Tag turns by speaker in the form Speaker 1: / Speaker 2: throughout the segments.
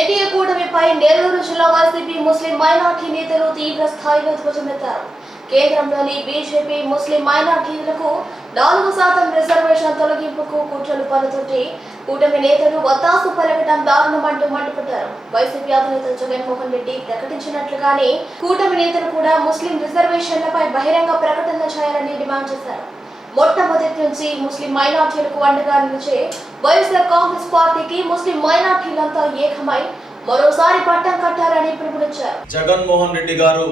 Speaker 1: NDA కూటమిపై Nellore జిల్లా YCP ముస్లిం minority నేతలు తీవ్ర స్థాయిలో ధ్వజమెత్తారు. కేంద్రంలోని బీజేపీ ముస్లిం మైనార్టీలకు నాలుగు శాతం రిజర్వేషన్ తొలగింపుకు కుట్రలు పలుతుంటే కూటమి నేతలు వత్తాసు పలకటం దారుణమంటూ మండిపడ్డారు. వైసీపీ అధినేత జగన్మోహన్ రెడ్డి ప్రకటించినట్లుగానే కూటమి నేతలు కూడా ముస్లిం రిజర్వేషన్లపై బహిరంగ ప్రకటన చేయాలని డిమాండ్ చేశారు. మొట్టమొదటి నుంచి ముస్లిం మైనార్టీలకు అండగా నిలిచే వైఎస్ఆర్ కాంగ్రెస్ పార్టీకి ముస్లిం మైనార్టీలంతా ఏకమై మరోసారి పట్టం కట్టారని పిలుపునిచ్చారు.
Speaker 2: జగన్మోహన్ రెడ్డి గారు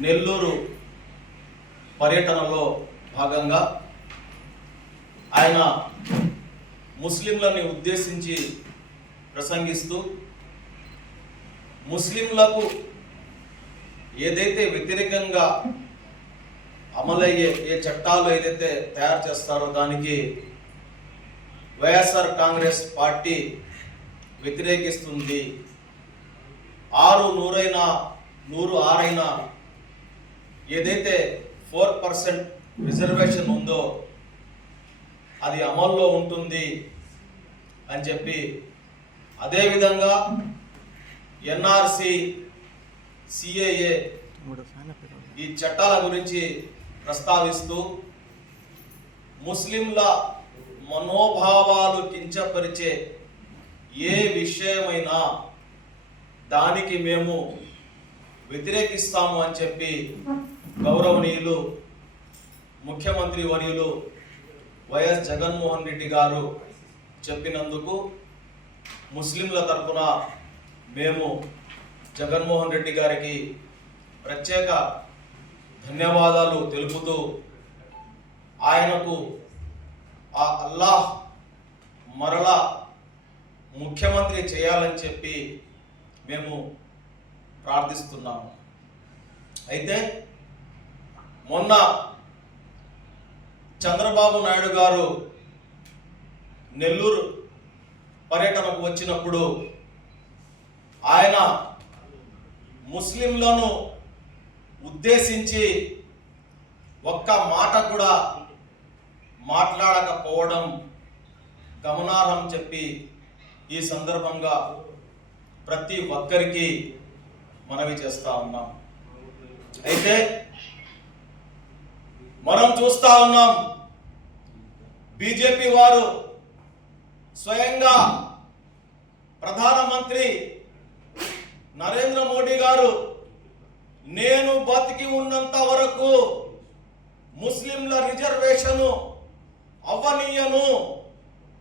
Speaker 2: నెల్లూరు పర్యటనలో భాగంగా ఆయన ముస్లింలని ఉద్దేశించి ప్రసంగిస్తూ ముస్లింలకు ఏదైతే వ్యతిరేకంగా అమలయ్యే ఏ చట్టాలు ఏదైతే తయారు చేస్తారో దానికి వైఎస్ఆర్ కాంగ్రెస్ పార్టీ వ్యతిరేకిస్తుంది. ఆరు నూరైనా నూరు ఆరైనా ఏదైతే ఫోర్ పర్సెంట్ రిజర్వేషన్ ఉందో అది అమల్లో ఉంటుంది అని చెప్పి అదేవిధంగా ఎన్ఆర్సి సిఏఏ ఈ చట్టాల గురించి ప్రస్తావిస్తూ ముస్లింల మనోభావాలు కించపరిచే ఏ విషయమైనా దానికి మేము వ్యతిరేకిస్తాము అని చెప్పి గౌరవనీయులు ముఖ్యమంత్రి వర్యులు వైఎస్ జగన్మోహన్ రెడ్డి గారు చెప్పినందుకు ముస్లింల తరఫున మేము జగన్మోహన్ రెడ్డి గారికి ప్రత్యేక ధన్యవాదాలు తెలుపుతూ ఆయనకు ఆ అల్లాహ్ మరలా ముఖ్యమంత్రి చేయాలని చెప్పి మేము ప్రార్థిస్తున్నాము. అయితే మొన్న చంద్రబాబు నాయుడు గారు నెల్లూరు పర్యటనకు వచ్చినప్పుడు ఆయన ముస్లింలను ఉద్దేశించి ఒక్క మాట కూడా మాట్లాడకపోవడం గమనార్హం చెప్పి ఈ సందర్భంగా ప్రతి ఒక్కరికి మనవి చేస్తా ఉన్నాం. అయితే మనం చూస్తా ఉన్నాం బీజేపీ వారు స్వయంగా ప్రధానమంత్రి నరేంద్ర మోడీ గారు నేను బతికి ఉన్నంత వరకు ముస్లింల రిజర్వేషను అవ్వనీయను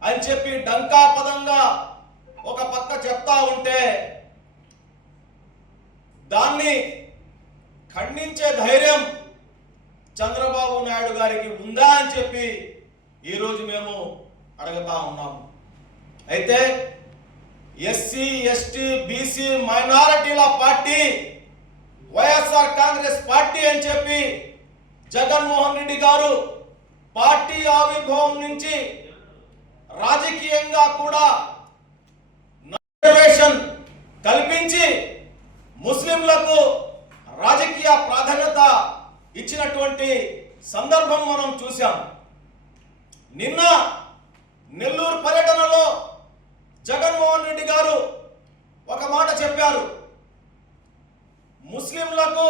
Speaker 2: అని చెప్పి డంకాపదంగా ఒక పక్క చెప్తా ఉంటే దాన్ని ఖండించే ధైర్యం చంద్రబాబు నాయుడు గారికి ఉందా అని చెప్పి ఈరోజు మేము అడుగుతా ఉన్నాము అయితే ఎస్సీ ఎస్టీ బీసీ మైనారిటీల పార్టీ వైఎస్ఆర్ కాంగ్రెస్ పార్టీ అని చెప్పి జగన్మోహన్ రెడ్డి గారు పార్టీ ఆవిర్భావం నుంచి రాజకీయంగా కూడా రిజర్వేషన్ కల్పించి ముస్లింలకు రాజకీయ ప్రాధాన్యత ఇచ్చినటువంటి సందర్భం మనం చూశాం. నిన్న నెల్లూరు పర్యటనలో జగన్మోహన్ రెడ్డి గారు ఒక మాట చెప్పారు. ముస్లింలకు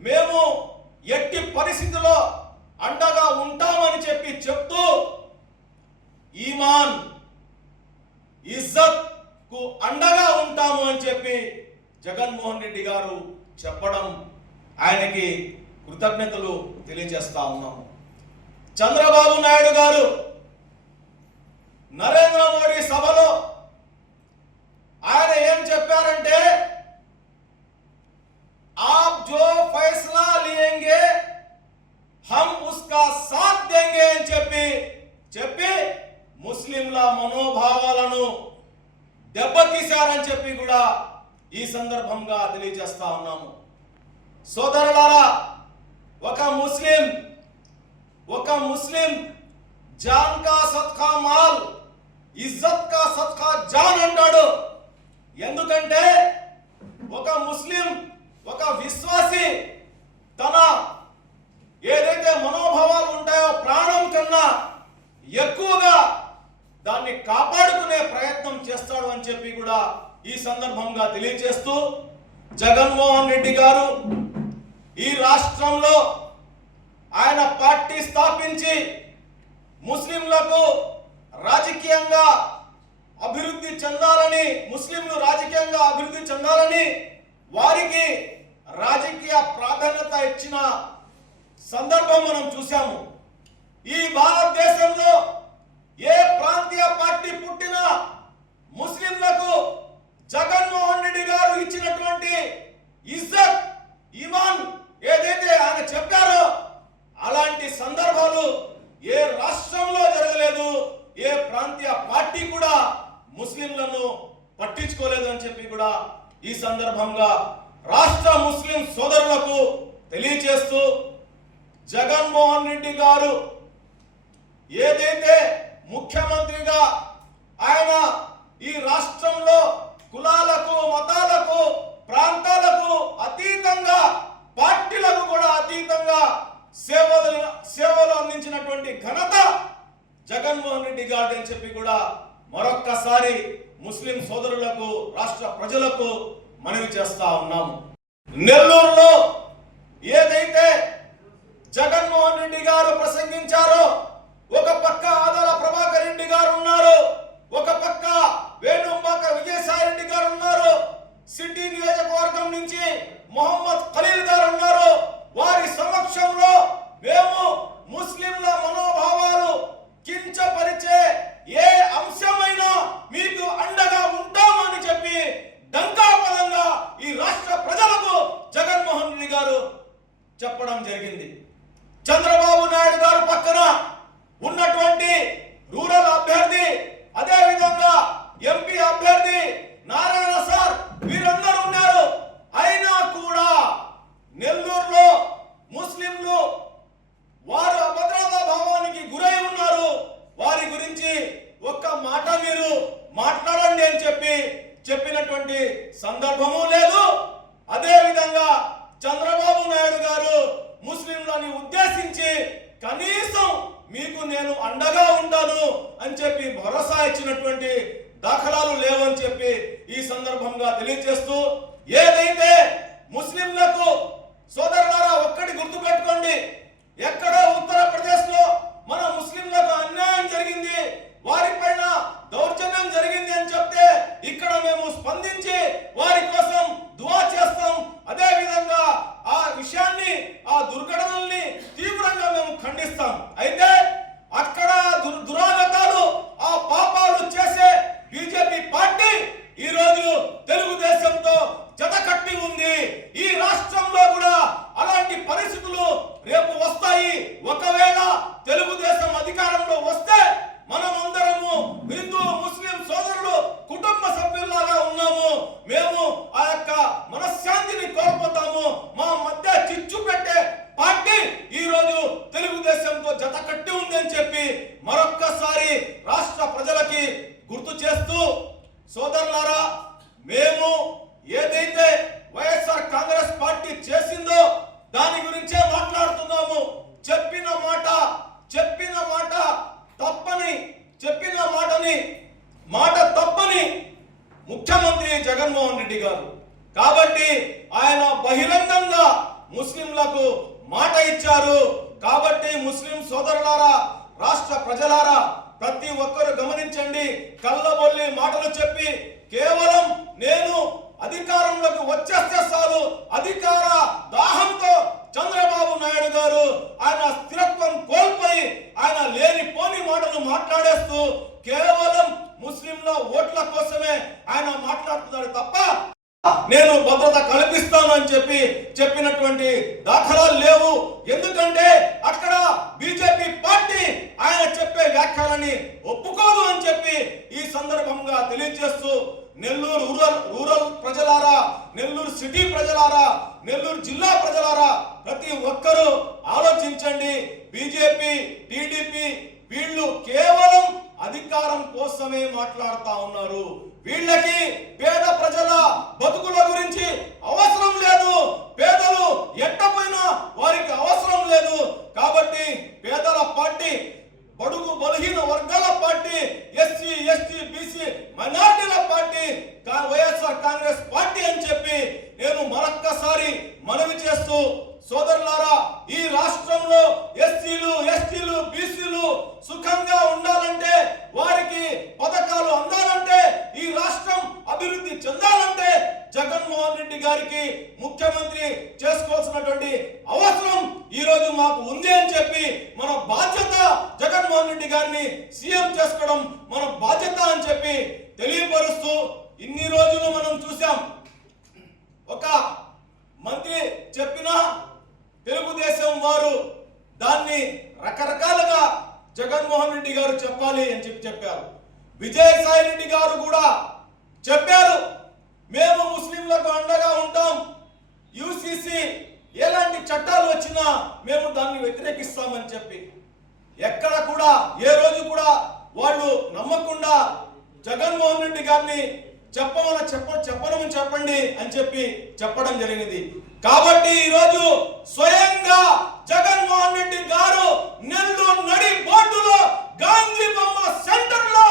Speaker 2: మేము ఎట్టి పరిస్థితిలో అండగా ఉంటామని చెప్పి చెప్తూ ఈమాన్ ఇజ్జత్కు అండగా ఉంటాము అని చెప్పి జగన్మోహన్ రెడ్డి గారు చెప్పడం ఆయనకి కృతజ్ఞతలు తెలియజేస్తా ఉన్నాము. చంద్రబాబు నాయుడు గారు నరేంద్ర మోడీ సభలో ఆయన ఏం చెప్పారంటే आप जो फैसला लिएंगे हम उसका साथ देंगे అని చెప్పి చెప్పి ముస్లింల మనోభావాలను దెబ్బతీశారని చెప్పి కూడా ఈ సందర్భంగా తెలియజేస్తా ఉన్నాము సోదరులారా ఒక ముస్లిం ఒక ముస్లిం జాన్ కా సత్కా మాల్ ఇజ్జత్ కా సత్కా జాన్ అంటాడు ఎందుకంటే ఒక ముస్లిం ఒక విశ్వాసి తన ఏదైతే మనోభావాలు ఉంటాయో ప్రాణం కన్నా ఎక్కువగా దాన్ని కాపాడుకునే ప్రయత్నం చేస్తాడు అని చెప్పి సందర్భంగా తెలియజేస్తూ జగన్మోహన్ రెడ్డి గారు ఈ రాష్ట్రంలో ఆయన పార్టీ స్థాపించి ముస్లింలకు రాజకీయంగా అభివృద్ధి చెందాలని ముస్లింలు రాజకీయంగా అభివృద్ధి చెందాలని వారికి రాజకీయ ప్రాధాన్యత ఇచ్చిన సందర్భం మనం చూసాము ఈ భారతదేశంలో ఏ ప్రాంతీయ పార్టీ పుట్టినా ముస్లింలకు జగన్మోహన్ రెడ్డి గారు ఇచ్చినటువంటి ఇజ్జత్ ఇమాన్ ఏదైతే ఆయన చెప్పారో అలాంటి సందర్భాలు ఏ రాష్ట్రంలో జరగలేదు ఏ ప్రాంతీయ పార్టీ కూడా ముస్లింలను పట్టించుకోలేదు అని చెప్పి కూడా ఈ సందర్భంగా రాష్ట్ర ముస్లిం సోదరులకు తెలియజేస్తూ జగన్మోహన్ రెడ్డి గారు ఏదైతే ముఖ్యమంత్రిగా ఆయన ఈ రాష్ట్రంలో కులాలకు మతాలకు ప్రాంతాలకు అతీతంగా పార్టీలకు కూడా అతీతంగా సేవలు సేవలు అందించినటువంటి ఘనత జగన్మోహన్ రెడ్డి గారిని చెప్పి కూడా మరొక్కసారి ముస్లిం సోదరులకు రాష్ట్ర ప్రజలకు మనవి చేస్తా ఉన్నాము. నెల్లూరులో ఏదైతే జగన్మోహన్ రెడ్డి గారు ప్రసంగించారో ఒక పక్క ఆదాల ప్రభాకర్ రెడ్డి గారు ఉన్నారు ఒక పక్క వేణుంబాక విజయసాయి రెడ్డి గారు ఉన్నారు సిటీ నియోజకవర్గం నుంచి మొహమ్మద్ ఖలీల్ గారు ఉన్నారు. వారి సమక్షంలో మేము ముస్లింల మనోభావాలు కించపరిచే ఏ అంశమైనా మీకు అండగా ఉంటామని చెప్పి డంకాపదంగా ఈ రాష్ట్ర ప్రజలకు జగన్మోహన్ రెడ్డి గారు చెప్పడం జరిగింది. చంద్రబాబు నాయుడు గారు పక్కన ఉన్నటువంటి రూరల్ అభ్యర్థి అదే విధంగా ఎంపీ అభ్యర్థి నారాయణ సార్ వీరందరూ ఉన్నారు. అయినా కూడా నెల్లూరులో ముస్లింలు వారు అభద్రతా భావానికి గురై ఉన్నారు. వారి గురించి ఒక్క మాట మీరు మాట్లాడండి అని చెప్పి చెప్పినటువంటి సందర్భము లేదు. అదే విధంగా చంద్రబాబు నాయుడు గారు ముస్లింలని ఉద్దేశించి కనీసం మీకు నేను అండగా ఉంటాను అని చెప్పి భరోసా ఇచ్చినటువంటి దాఖలాలు లేవని చెప్పి ఈ సందర్భంగా తెలియజేస్తూ ఏదైతే ముస్లింలకు సోదరులారా ఒక్కటి గుర్తుపెట్టుకోండి. ఎక్కడో ఉత్తరప్రదేశ్లో మన ముస్లింలకు అన్యాయం జరిగింది. వారిపైన దౌర్జన్యం జరిగింది అని చెప్తే ఇక్కడ మేము స్పందించి వారి కోసం దువా చేస్తాం. అదే విధంగా ఆ విషయాన్ని ఆ దుర్ఘటనల్ని తీవ్రంగా మేము ఖండిస్తాం. అయితే అక్కడ దుర్ దురాగతాలు ఆ పాపాలు చేసే బీజేపీ పార్టీ ఈ రోజు తెలుగుదేశంతో జత కట్టి ఉంది ఈ రాష్ట్రంలో కూడా అలాంటి పరిస్థితులు రేపు వస్తాయి ఒకవేళ తెలుగుదేశం అధికారంలో వస్తే మనమందరము హిందూ ముస్లిం సోదరులు కుటుంబ సభ్యుల్లాగా ఉన్నాము మేము ఆ యొక్క మనశ్శాంతిని కోల్పోతాము మా మధ్య చిచ్చు పెట్టే పార్టీ ఈ రోజు తెలుగుదేశంతో జత కట్టి ఉందని చెప్పి మరొక్కసారి రాష్ట్ర ప్రజలకి గుర్తు చేస్తూ సోదరులారా మేము ఏదైతే వైఎస్ఆర్ కాంగ్రెస్ పార్టీ చేసిందో దాని గురించే మాట్లాడుతున్నాము చెప్పిన మాట చెప్పిన మాట తప్పని చెప్పిన మాటని మాట తప్పని ముఖ్యమంత్రి జగన్మోహన్ రెడ్డి గారు కాబట్టి ఆయన బహిరంగంగా ముస్లింలకు మాట ఇచ్చారు కాబట్టి ముస్లిం సోదరులారా రాష్ట్ర ప్రజలారా ప్రతి ఒక్కరు గమనించండి కళ్ళబొల్లి మాటలు చెప్పి కేవలం నేను అధికారంలోకి వచ్చేస్తే చాలు అధికార దాహంతో చంద్రబాబు నాయుడు గారు ఆయన స్థిరత్వం కోల్పోయి ఆయన లేని పోని మాటలు మాట్లాడేస్తూ కేవలం ముస్లింల ఓట్ల కోసమే ఆయన మాట్లాడుతున్నాడు తప్ప నేను భద్రత కల్పిస్తాను అని చెప్పి చెప్పినటువంటి దాఖలాలు లేవు. ఎందుకంటే అక్కడ బీజేపీ పార్టీ ఆయన చెప్పే వ్యాఖ్యలని ఒప్పుకోదు అని చెప్పి ఈ సందర్భంగా తెలియజేస్తూ నెల్లూరు రూరల్ రూరల్ ప్రజలారా నెల్లూరు సిటీ ప్రజలారా నెల్లూరు జిల్లా ప్రజలారా ప్రతి ఒక్కరూ ఆలోచించండి బీజేపీ టీడీపీ వీళ్ళు కేవలం అధికారం కోసమే మాట్లాడుతా ఉన్నారు వీళ్ళకి పేద ప్రజల బతుకుల గురించి అవసరం లేదు పేదలు ఎట్టపోయినా వారికి అవసరం లేదు కాబట్టి పేదల పార్టీ బడుగు బలహీన వర్గాల పార్టీ ఎస్సీ ఎస్టీ బీసీ మైనార్టీల పార్టీ వైఎస్ఆర్ కాంగ్రెస్ పార్టీ అని చెప్పి నేను మరొక్కసారి మనవి చేస్తూ సోదరులారా ఈ రాష్ట్రంలో ఎస్సీలు ఎస్టీలు బీసీలు సుఖంగా ఉండాలంటే వారికి పథకాలు అందాలంటే ఈ రాష్ట్రం అభివృద్ధి చెందాలంటే జగన్మోహన్ రెడ్డి గారికి ముఖ్యమంత్రి చేసుకోవాల్సినటువంటి అవసరం ఈ రోజు మాకు ఉంది అని చెప్పి మన బాధ్యత జగన్మోహన్ రెడ్డి గారిని సీఎం చేసుకోవడం మన బాధ్యత అని చెప్పి తెలియపరుస్తూ ఇన్ని రోజులు మనం చూసాం ఒక మంత్రి చెప్పిన తెలుగుదేశం వారు దాన్ని రకరకాలుగా జగన్మోహన్ రెడ్డి గారు చెప్పాలి అని చెప్పి చెప్పారు. విజయసాయి రెడ్డి గారు కూడా చెప్పారు. మేము ముస్లింలకు అండగా ఉంటాం. యూసిసి ఎలాంటి చట్టాలు వచ్చినా మేము దాన్ని వ్యతిరేకిస్తామని చెప్పి. ఎక్కడ కూడా ఏ రోజు కూడా వాళ్ళు నమ్మకుండా జగన్మోహన్ రెడ్డి గారిని చెప్పమని చెప్ప చెప్పనమని చెప్పండి అని చెప్పి చెప్పడం జరిగింది. కాబట్టి ఈరోజు స్వయంగా జగన్మోహన్ రెడ్డి గారు నెల్లూరు నడి బోర్డులో గాంధీ బొమ్మ సెంటర్లో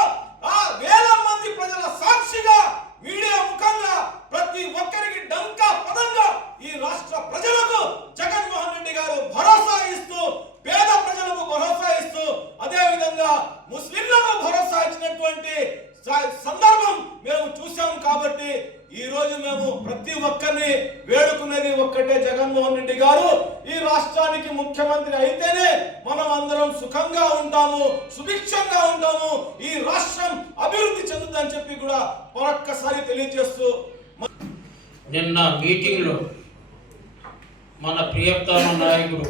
Speaker 2: ఆ వేల మంది ప్రజల సాక్షిగా మీడియా ముఖంగా ప్రతి ఒక్కరికి డంకా పదంగా ఈ రాష్ట్ర ప్రజలకు జగన్మోహన్ రెడ్డి గారు భరోసా ఇస్తూ పేద ప్రజలకు భరోసా ఇస్తూ అదే విధంగా ముస్లింలకు భరోసా ఇచ్చినటువంటి స- సందర్భం మేము చూసాం కాబట్టి ఈ రోజు మేము ప్రతి ఒక్కరిని వేడుకునేది ఒక్కటే జగన్మోహన్ రెడ్డి గారు ఈ రాష్ట్రానికి ముఖ్యమంత్రి అయితేనే మనం అందరం సుఖంగా ఉంటాము సుభిక్షంగా ఉంటాము ఈ రాష్ట్రం అభివృద్ధి చెందుతుందని చెప్పి కూడా మరొక్కసారి తెలియజేస్తూ
Speaker 3: నిన్న మీటింగ్లో మన ప్రియతమ నాయకుడు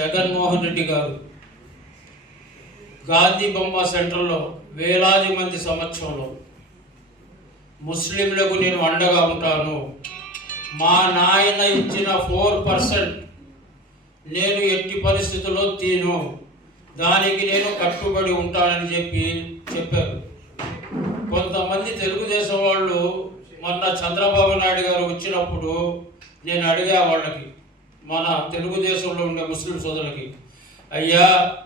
Speaker 3: జగన్మోహన్ రెడ్డి గారు గాంధీ బొమ్మ సెంటర్లో వేలాది మంది సమక్షంలో ముస్లింలకు నేను అండగా ఉంటాను. మా నాయన ఇచ్చిన ఫోర్ పర్సెంట్ నేను ఎట్టి పరిస్థితుల్లో తీను. దానికి నేను కట్టుబడి ఉంటానని చెప్పి చెప్పారు. కొంతమంది తెలుగుదేశం వాళ్ళు మొన్న చంద్రబాబు నాయుడు గారు వచ్చినప్పుడు నేను అడిగా వాళ్ళకి మన తెలుగుదేశంలో ఉండే ముస్లిం సోదరులకి అయ్యా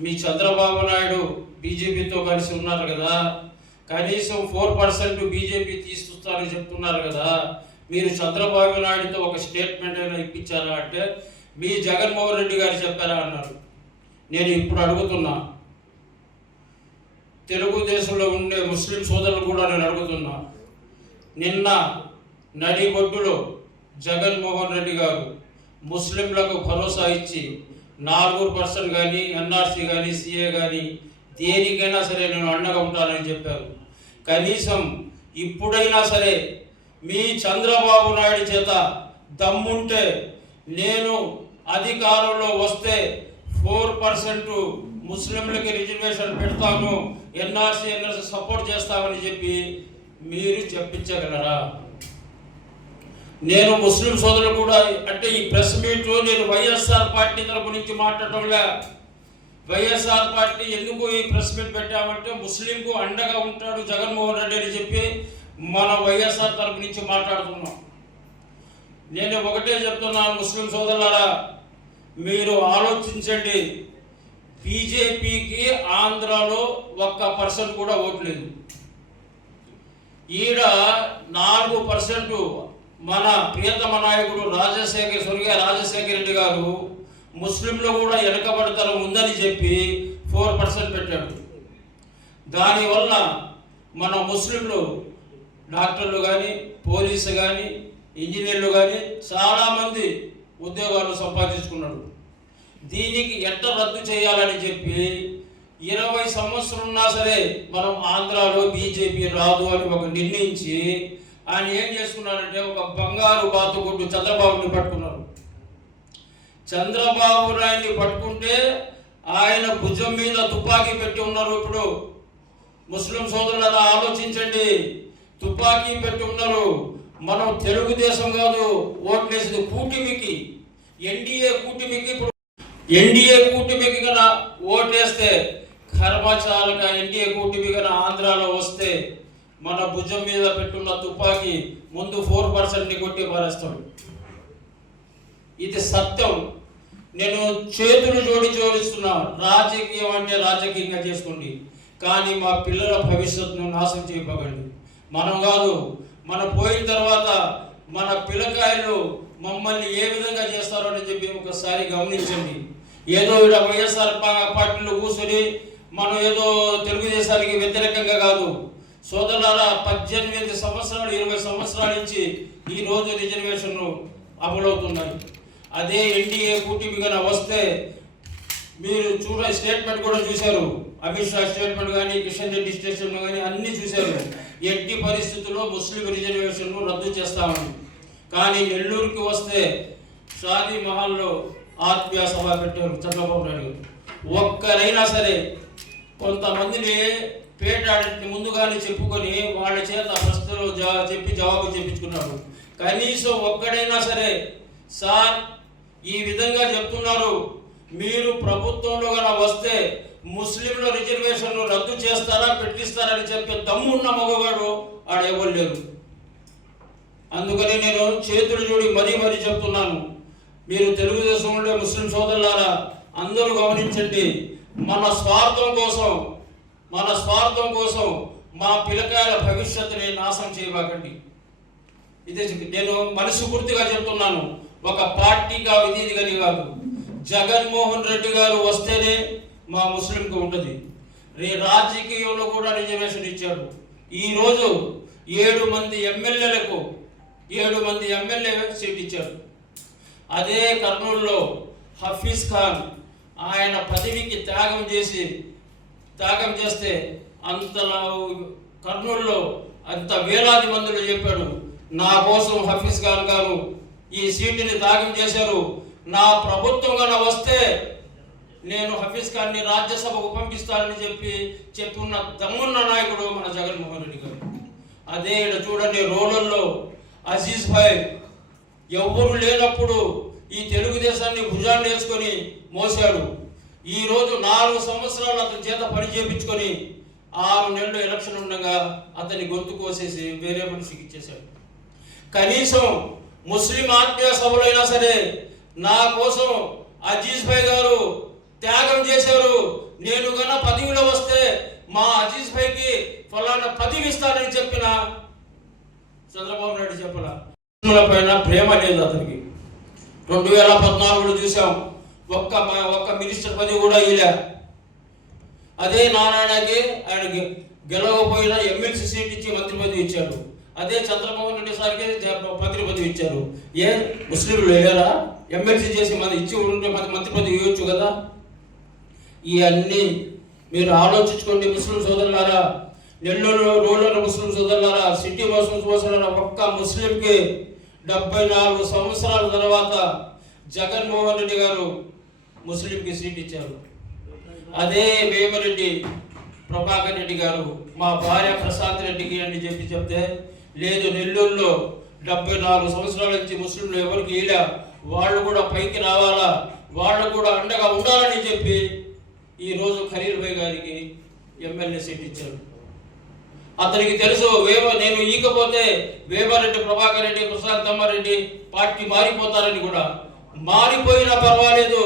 Speaker 3: మీ చంద్రబాబు నాయుడు బీజేపీతో కలిసి ఉన్నారు కదా కనీసం ఫోర్ పర్సెంట్ బీజేపీ తీసుకొస్తారని చెప్తున్నారు కదా మీరు చంద్రబాబు నాయుడుతో ఒక స్టేట్మెంట్ అయినా ఇప్పించారా? అంటే మీ జగన్మోహన్ రెడ్డి గారు చెప్పారా? అన్నారు. నేను ఇప్పుడు అడుగుతున్నా. తెలుగుదేశంలో ఉండే ముస్లిం సోదరులు కూడా నేను అడుగుతున్నా. నిన్న నడిబొడ్డులో జగన్మోహన్ రెడ్డి గారు ముస్లింలకు భరోసా ఇచ్చి నాలుగు పర్సెంట్ కానీ ఎన్ఆర్సీ కానీ సిఏ కానీ దేనికైనా సరే నేను అండగా ఉంటానని చెప్పారు. కనీసం ఇప్పుడైనా సరే మీ చంద్రబాబు నాయుడు చేత దమ్ముంటే నేను అధికారంలో వస్తే ఫోర్ పర్సెంట్ ముస్లింలకి రిజర్వేషన్ పెడతాను ఎన్ఆర్సీ ఎన్ఆర్సీ సపోర్ట్ చేస్తామని చెప్పి మీరు చెప్పించగలరా? నేను ముస్లిం సోదరులు కూడా అంటే ఈ ప్రెస్ మీట్లో నేను వైఎస్ఆర్ పార్టీ తరపు నుంచి మాట్లాడటంలా వైఎస్ఆర్ పార్టీ ఎందుకు ఈ ప్రెస్ మీట్ పెట్టామంటే ముస్లింకు అండగా ఉంటాడు జగన్మోహన్ రెడ్డి అని చెప్పి మన వైఎస్ఆర్ తరపు నుంచి మాట్లాడుతున్నాం. నేను ఒకటే చెప్తున్నాను ముస్లిం సోదరులారా మీరు ఆలోచించండి. బీజేపీకి ఆంధ్రాలో ఒక్క పర్సెంట్ కూడా ఓట్లేదు ఈడ నాలుగు పర్సెంట్ మన ప్రియతమ నాయకుడు రాజశేఖర్ స్వర్గీయ రాజశేఖర రెడ్డి గారు ముస్లింలు కూడా వెనకబడతనం ఉందని చెప్పి ఫోర్ పర్సెంట్ పెట్టాడు. దానివల్ల మన ముస్లింలు డాక్టర్లు కానీ పోలీసు కానీ ఇంజనీర్లు కానీ చాలామంది ఉద్యోగాలు సంపాదించుకున్నాడు దీనికి ఎట్ట రద్దు చేయాలని చెప్పి ఇరవై సంవత్సరం ఉన్నా సరే మనం ఆంధ్రాలో బీజేపీ రాదు అని ఒక నిర్ణయించి ఆయన ఏం చేసుకున్నారంటే ఒక బంగారు బాతుగుడ్డు చంద్రబాబుని పట్టుకున్నారు చంద్రబాబు నాయుడిని పట్టుకుంటే ఆయన భుజం మీద తుపాకీ పెట్టి ఉన్నారు ఇప్పుడు. ముస్లిం సోదరులు ఆలోచించండి. తుపాకీ పెట్టి ఉన్నారు. మనం తెలుగుదేశం కాదు ఓట్లేసింది కూటమికి. ఎన్డీఏ కూటమికి ఇప్పుడు ఎన్డీఏ కూటమికి కన్నా ఓటేస్తే కర్మచాలక ఎన్డీఏ కూటమి కన్నా ఆంధ్రాలో వస్తే మన భుజం మీద పెట్టున్న తుపాకీ ముందు ఫోర్ పర్సెంట్ని కొట్టి పారేస్తాడు. ఇది సత్యం. నేను చేతులు జోడి జోడిస్తున్నా. రాజకీయం అంటే రాజకీయంగా చేసుకోండి. కానీ మా పిల్లల భవిష్యత్తును నాశనం చేయబోకండి. మనం కాదు మనం పోయిన తర్వాత మన పిల్లకాయలు మమ్మల్ని ఏ విధంగా చేస్తారో అని చెప్పి ఒకసారి గమనించండి. ఏదో ఇక్కడ వైఎస్ఆర్ పార్టీలో కూర్చొని మనం ఏదో తెలుగుదేశానికి వ్యతిరేకంగా కాదు. సోదరులారా పద్దెనిమిది సంవత్సరాలు ఇరవై సంవత్సరాల నుంచి ఈ రోజు రిజర్వేషన్లు అమలవుతున్నాయి. అదే ఎన్డీఏ కూటమి కన్నా వస్తే మీరు చూడ స్టేట్మెంట్ కూడా చూశారు. అమిత్ షా స్టేట్మెంట్ కానీ కిషన్ రెడ్డి స్టేట్మెంట్ కానీ అన్ని చూశారు. ఎట్టి పరిస్థితుల్లో ముస్లిం రిజర్వేషన్లు రద్దు చేస్తామని. కానీ నెల్లూరుకి వస్తే షాదీ మహల్లో ఆత్మీయ సభ పెట్టారు చంద్రబాబు నాయుడు ఒక్కరైనా సరే కొంతమందిని పేటాడికి ముందుగానే చెప్పుకొని వాళ్ళ చేత ప్రస్తుతం జా చెప్పి జవాబు చెప్పించుకున్నాడు కనీసం ఒక్కడైనా సరే సార్ ఈ విధంగా చెప్తున్నారు. మీరు ప్రభుత్వంలో గల వస్తే ముస్లింల రిజర్వేషన్లు రద్దు చేస్తారా పెట్టిస్తారని చెప్పే తమ్మున్న మగవాడు ఆడెవరు అందుకని నేను చేతులు చూడి మరీ మరీ చెప్తున్నాను. మీరు తెలుగుదేశంలో ముస్లిం సోదరులారా అందరూ గమనించండి మన స్వార్థం కోసం మన స్వార్థం కోసం మా పిల్లకాయల భవిష్యత్తుని నాశనం చేయబాకండి. ఇదే నేను మనస్ఫూర్తిగా చెప్తున్నాను ఒక పార్టీగా విధిగాని కాదు. జగన్మోహన్ రెడ్డి గారు వస్తేనే మా ముస్లింకి ఉంటుంది. రే రాజకీయంలో కూడా రిజర్వేషన్ ఇచ్చాడు. ఈరోజు ఏడు మంది ఎమ్మెల్యేలకు ఏడు మంది ఎమ్మెల్యే సీట్ ఇచ్చారు. అదే కర్నూలులో హఫీజ్ ఖాన్ ఆయన పదవికి త్యాగం చేసి త్యాగం చేస్తే అంతలా కర్నూలులో అంత వేలాది మందిలో చెప్పాడు. నా కోసం హఫీజ్ ఖాన్ గారు ఈ సీటుని త్యాగం చేశారు. నా ప్రభుత్వం కన్నా వస్తే నేను హఫీజ్ ఖాన్ని రాజ్యసభకు పంపిస్తానని చెప్పి చెప్పున్న దమ్మున్న నాయకుడు మన జగన్మోహన్ రెడ్డి గారు. అదే చూడండి రోలల్లో అజీజ్ భాయ్ ఎవ్వరు లేనప్పుడు ఈ తెలుగుదేశాన్ని భుజాన్ని వేసుకొని మోసాడు ఈరోజు నాలుగు సంవత్సరాలు అతని చేత పని చేపించుకొని ఆరు నెలలు ఎలక్షన్ ఉండగా అతన్ని గొంతు కోసేసి వేరే మనిషికి ఇచ్చేశాడు. కనీసం ముస్లిం ఆత్మీయ సభలైనా అయినా సరే నా కోసం అజీజ్ భాయ్ గారు త్యాగం చేశారు. నేను గన పదవిలో వస్తే మా అజీజ్ భాయ్కి ఫలానా పదవి ఇస్తానని చెప్పిన చంద్రబాబు నాయుడు చెప్పలా. పైన ప్రేమ లేదు అతనికి. రెండు వేల పద్నాలుగులో చూసాం. ఒక్క ఒక్క మినిస్టర్ పది కూడా ఇలా అదే నారాయణకి ఆయన గెలవకపోయినా ఎమ్మెల్సీ సీట్ ఇచ్చి మంత్రి పదవి ఇచ్చాడు. అదే చంద్రబాబు నాయుడు సార్కి మంత్రి పదవి ఇచ్చారు ఏ ముస్లింలు లేరా? ఎమ్మెల్సీ చేసి మన ఇచ్చి ఉంటే మన మంత్రి పదవి ఇవ్వచ్చు కదా. ఇవన్నీ మీరు ఆలోచించుకోండి ముస్లిం సోదరులారా. నెల్లూరు రూరల్ ముస్లిం సోదరులారా సిటీ ముస్లిం సోదరులారా ఒక్క ముస్లింకి డెబ్బై నాలుగు సంవత్సరాల తర్వాత జగన్మోహన్ రెడ్డి గారు ముస్లింకి సీట్ ఇచ్చారు. అదే వేమరెడ్డి ప్రభాకర్ రెడ్డి గారు మా భార్య ప్రశాంత్ రెడ్డికి అని చెప్పి చెప్తే లేదు నెల్లూరులో డెబ్బై నాలుగు సంవత్సరాల నుంచి ముస్లింలు ఎవరికి ఇలా వాళ్ళు కూడా పైకి రావాలా? వాళ్ళు కూడా అండగా ఉండాలని చెప్పి ఈ రోజు ఖలీల్ భాయ్ గారికి ఎమ్మెల్యే సీట్ ఇచ్చారు. అతనికి తెలుసు వేమ నేను ఈకపోతే వేమారెడ్డి ప్రభాకర్ రెడ్డి ప్రశాంత్ అమ్మారెడ్డి పార్టీ మారిపోతారని కూడా. మారిపోయినా పర్వాలేదు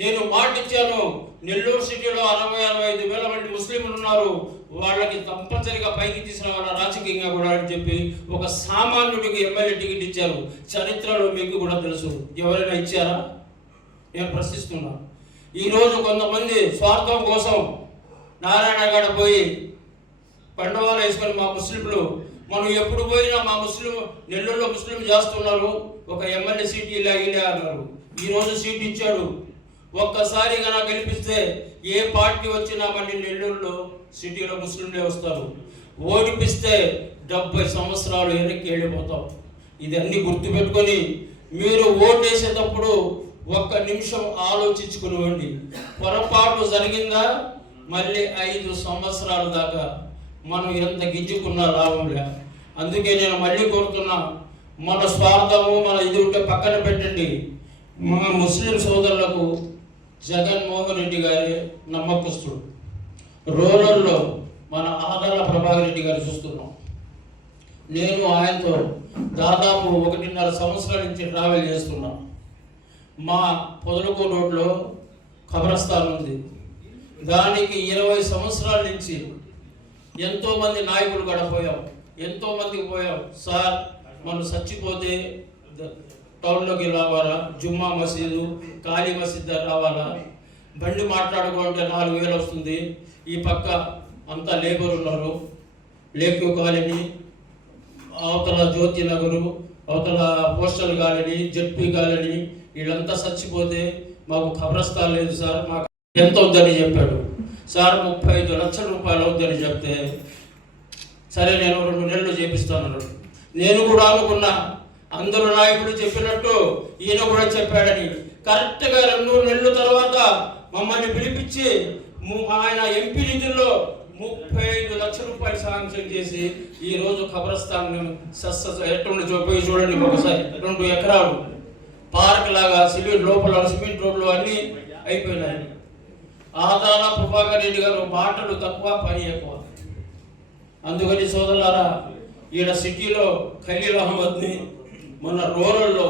Speaker 3: నేను మాట ఇచ్చాను నెల్లూరు సిటీలో అరవై అరవై ఐదు వేల మంది ముస్లింలు ఉన్నారు. వాళ్ళకి తప్పనిసరిగా పైకి తీసుకురావాల రాజకీయంగా కూడా అని చెప్పి ఒక సామాన్యుడికి ఎమ్మెల్యే టికెట్ ఇచ్చారు. చరిత్రలో మీకు కూడా తెలుసు. ఎవరైనా ఇచ్చారా? నేను ప్రశ్నిస్తున్నా. ఈరోజు కొంతమంది స్వార్థం కోసం నారాయణగాడ పోయి పండవాలు వేసుకొని మా ముస్లింలు మనం ఎప్పుడు పోయినా మా ముస్లిం నెల్లూరులో ముస్లిం చేస్తున్నారు. ఒక ఎమ్మెల్యే సీట్ ఇలా ఇలా అన్నారు. ఈరోజు సీట్ ఇచ్చాడు. ఒక్కసారి కనుక గెలిపిస్తే ఏ పార్టీ వచ్చినా మళ్ళీ నెల్లూరులో సిటీలో ముస్లింలే వస్తారు. ఓడిపిస్తే డెబ్బై సంవత్సరాలు వెనక్కి వెళ్ళిపోతాం. ఇది అన్ని గుర్తుపెట్టుకొని మీరు ఓటేసేటప్పుడు ఒక్క నిమిషం ఆలోచించుకునివ్వండి పొరపాటు జరిగిందా? మళ్ళీ ఐదు సంవత్సరాల దాకా మనం ఎంత గింజుకున్నా లాభంలే. అందుకే నేను మళ్ళీ కోరుతున్నా మన స్వార్థము మన ఇది ఉంటే పక్కన పెట్టండి. మా ముస్లిం సోదరులకు జగన్మోహన్ రెడ్డి గారి నమ్మకస్తుడు. రూరల్లో మన ఆదరణ ప్రభాకర్ రెడ్డి గారు చూస్తున్నాం. నేను ఆయనతో దాదాపు ఒకటిన్నర సంవత్సరాల నుంచి ట్రావెల్ చేస్తున్నాను మా పొదలకో రోడ్లో ఖబరస్థాన్ ఉంది. దానికి ఇరవై సంవత్సరాల నుంచి ఎంతోమంది నాయకులు కూడా పోయాం ఎంతోమందికి పోయాం. సార్ మనం చచ్చిపోతే టౌన్లోకి రావాలా? జుమ్మా మసీదు ఖాళీ మసీద్ రావాలా? బండి మాట్లాడుకుంటే నాలుగు వేలు వస్తుంది. ఈ పక్క అంతా లేబర్ ఉన్నారు. లేక్యూ కాలనీ అవతల జ్యోతి నగరు అవతల పోస్టల్ కాలనీ జెడ్పీ కాలనీ వీళ్ళంతా చచ్చిపోతే మాకు ఖబరస్థాన్ లేదు సార్. మాకు ఎంత అవుద్దని చెప్పాడు. సార్ ముప్పై ఐదు లక్షల రూపాయలు అవుద్దని చెప్తే సరే నేను రెండు నెలలు చేపిస్తాను నేను కూడా అనుకున్నా అందరూ నాయకుడు చెప్పినట్టు ఈయన కూడా చెప్పాడని. కరెక్ట్గా రెండు నెలల తర్వాత మమ్మల్ని పిలిపించి ఆయన ఎంపీ నిధుల్లో ముప్పై ఐదు లక్షల రూపాయలు శాంక్షన్ చేసి ఈ రోజు ఖబరస్థాన్ సస్స ఎట్టుండి చూపి చూడండి ఒకసారి. రెండు ఎకరాలు. పార్క్ లాగా సిమెంట్ లోపల సిమెంట్ రోడ్లు అన్నీ అయిపోయినాయి. ఆదాల ప్రభాకర్ రెడ్డి గారు మాటలు తక్కువ పని ఎక్కువ. అందుకని సోదరులారా ఈడ సిటీలో ఖలీల్ అహ్మద్ని మన రూరల్లో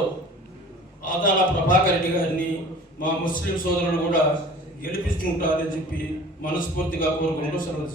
Speaker 3: ఆదాల ప్రభాకర్ రెడ్డి గారిని మా ముస్లిం సోదరులు కూడా గెలిపిస్తుంటారని చెప్పి మనస్ఫూర్తిగా కోరుకుంటూ సెలవు